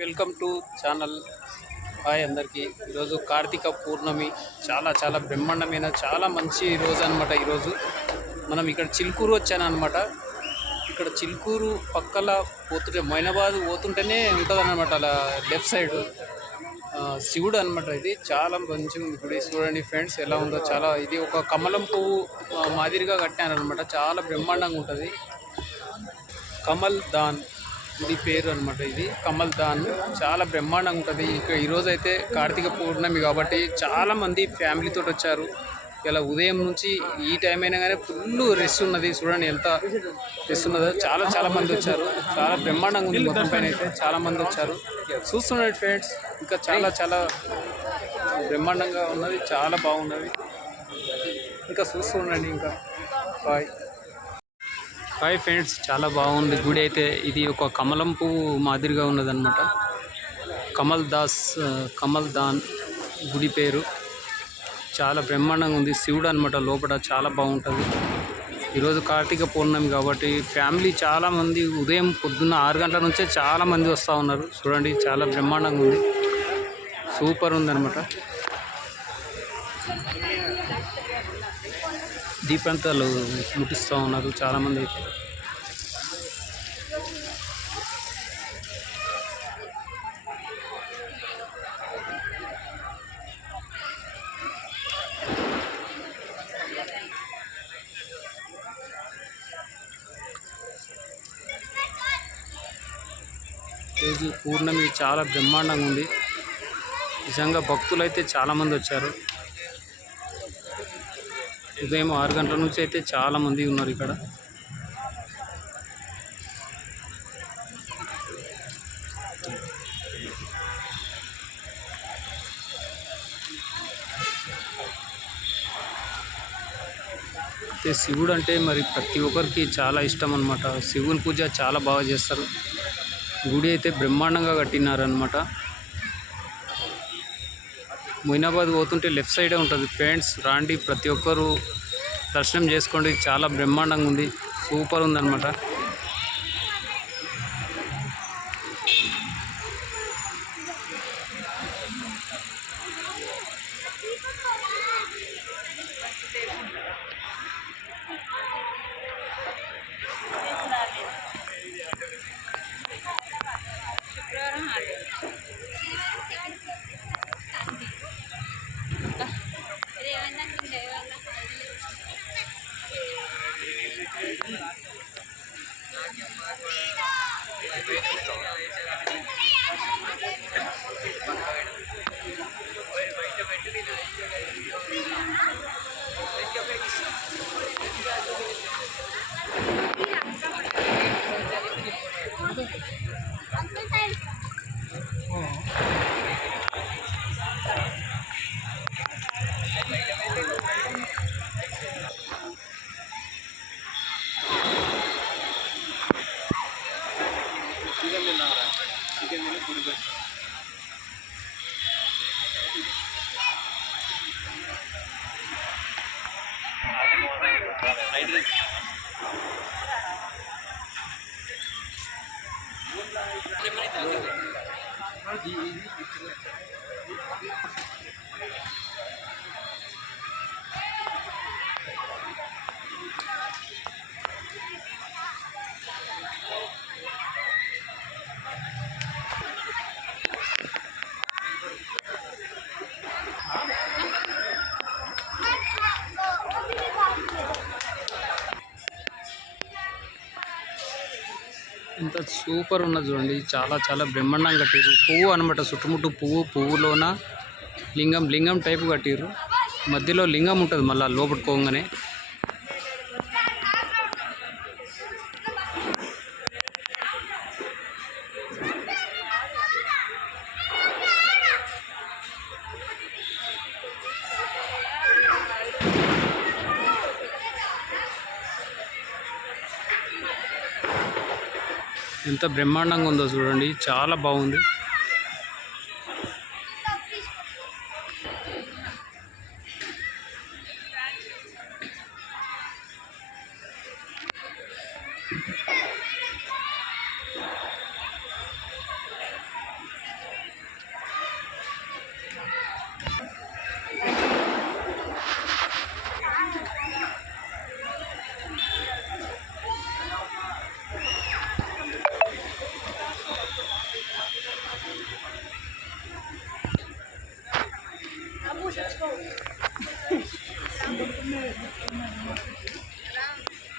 Welcome to channel. Hi అందరికీ. ఈరోజు కార్తీక పూర్ణమి. చాలా చాలా బ్రహ్మాండమైన చాలా మంచి రోజు అనమాట ఈరోజు. మనం ఇక్కడ చిలుకూరు వచ్చాను అనమాట ఇక్కడ చిలుకూరు పక్కల పోతుంటే మైనాబాద్ పోతుంటేనే ఉంటుంది అనమాట అలా లెఫ్ట్ సైడ్. శివుడు అనమాట ఇది. చాలా మంచిగా ఉంది. గుడి చూడండి ఫ్రెండ్స్ ఎలా ఉందో. చాలా ఇది ఒక కమలం పువ్వు మాదిరిగా మాదిరిగా అనమాట చాలా బ్రహ్మాండంగా ఉంటుంది. కమల్ దాన్. ఇది పేరు అనమాట ఇది. కమల్ దాన్ చాలా బ్రహ్మాండంగా ఉంటుంది. ఇక్కడ ఈరోజు అయితే కార్తీక పూర్ణమి కాబట్టి చాలా మంది ఫ్యామిలీతో వచ్చారు. ఇలా ఉదయం నుంచి ఈ టైం అయినా కానీ ఫుల్ రెస్ట్ ఉన్నది. చూడండి ఎంత రెస్ట్ ఉన్నదో. చాలా చాలా మంది వచ్చారు. చాలా బ్రహ్మాండంగా ఉంది మొత్తం పైన అయితే. చాలా మంది వచ్చారు. చూస్తున్నాడు ఫ్రెండ్స్ ఇంకా చాలా చాలా బ్రహ్మాండంగా ఉన్నది. చాలా బాగున్నది. ఇంకా చూస్తుండండి ఇంకా. బాయ్ హాయ్ ఫ్రెండ్స్ చాలా బాగుంది. గుడి అయితే ఇది ఒక కమలం పువ్వు మాదిరిగా ఉన్నదన్నమాట. కమల్ దాస్ కమల్ దాన్ గుడి పేరు. చాలా బ్రహ్మాండంగా ఉంది. శివుడు అనమాట లోపల చాలా బాగుంటుంది. ఈరోజు కార్తీక పౌర్ణమి కాబట్టి ఫ్యామిలీ చాలామంది ఉదయం పొద్దున్న ఆరు గంటల నుంచే చాలా మంది వస్తూ ఉన్నారు. చూడండి చాలా బ్రహ్మాండంగా ఉంది. సూపర్ ఉందన్నమాట. దీపాంతాలు ముట్టిస్తూ ఉన్నారు చాలామంది. అయితే పూర్ణమి చాలా బ్రహ్మాండంగా ఉంది. నిజంగా భక్తులు అయితే చాలామంది వచ్చారు. ఉదయం ఆరు గంటల నుంచి అయితే చాలా మంది ఉన్నారు ఇక్కడ. అయితే శివుడు అంటే మరి ప్రతి ఒక్కరికి చాలా ఇష్టం అనమాట శివుని పూజ చాలా బాగా చేస్తారు. గుడి అయితే బ్రహ్మాండంగా కట్టినారనమాట మొయినాబాద్ పోతుంటే లెఫ్ట్ సైడే ఉంటుంది. ఫ్రెండ్స్ రాండి. ప్రతి ఒక్కరు దర్శనం చేసుకోండి. చాలా బ్రహ్మాండంగా ఉంది. సూపర్ ఉందన్నమాట. কেন্দ্রীয় পরিবেশ ఇంత సూపర్ ఉన్నది చూడండి. చాలా చాలా బ్రహ్మాండంగా కట్టారు పువ్వు అనమాట చుట్టుముట్టు పువ్వు పువ్వులోన లింగం లింగం టైపు కట్టిర్రు. మధ్యలో లింగం ఉంటుంది మళ్ళీ లోపల ఎంత బ్రహ్మాండంగా ఉందో చూడండి. చాలా బాగుంది.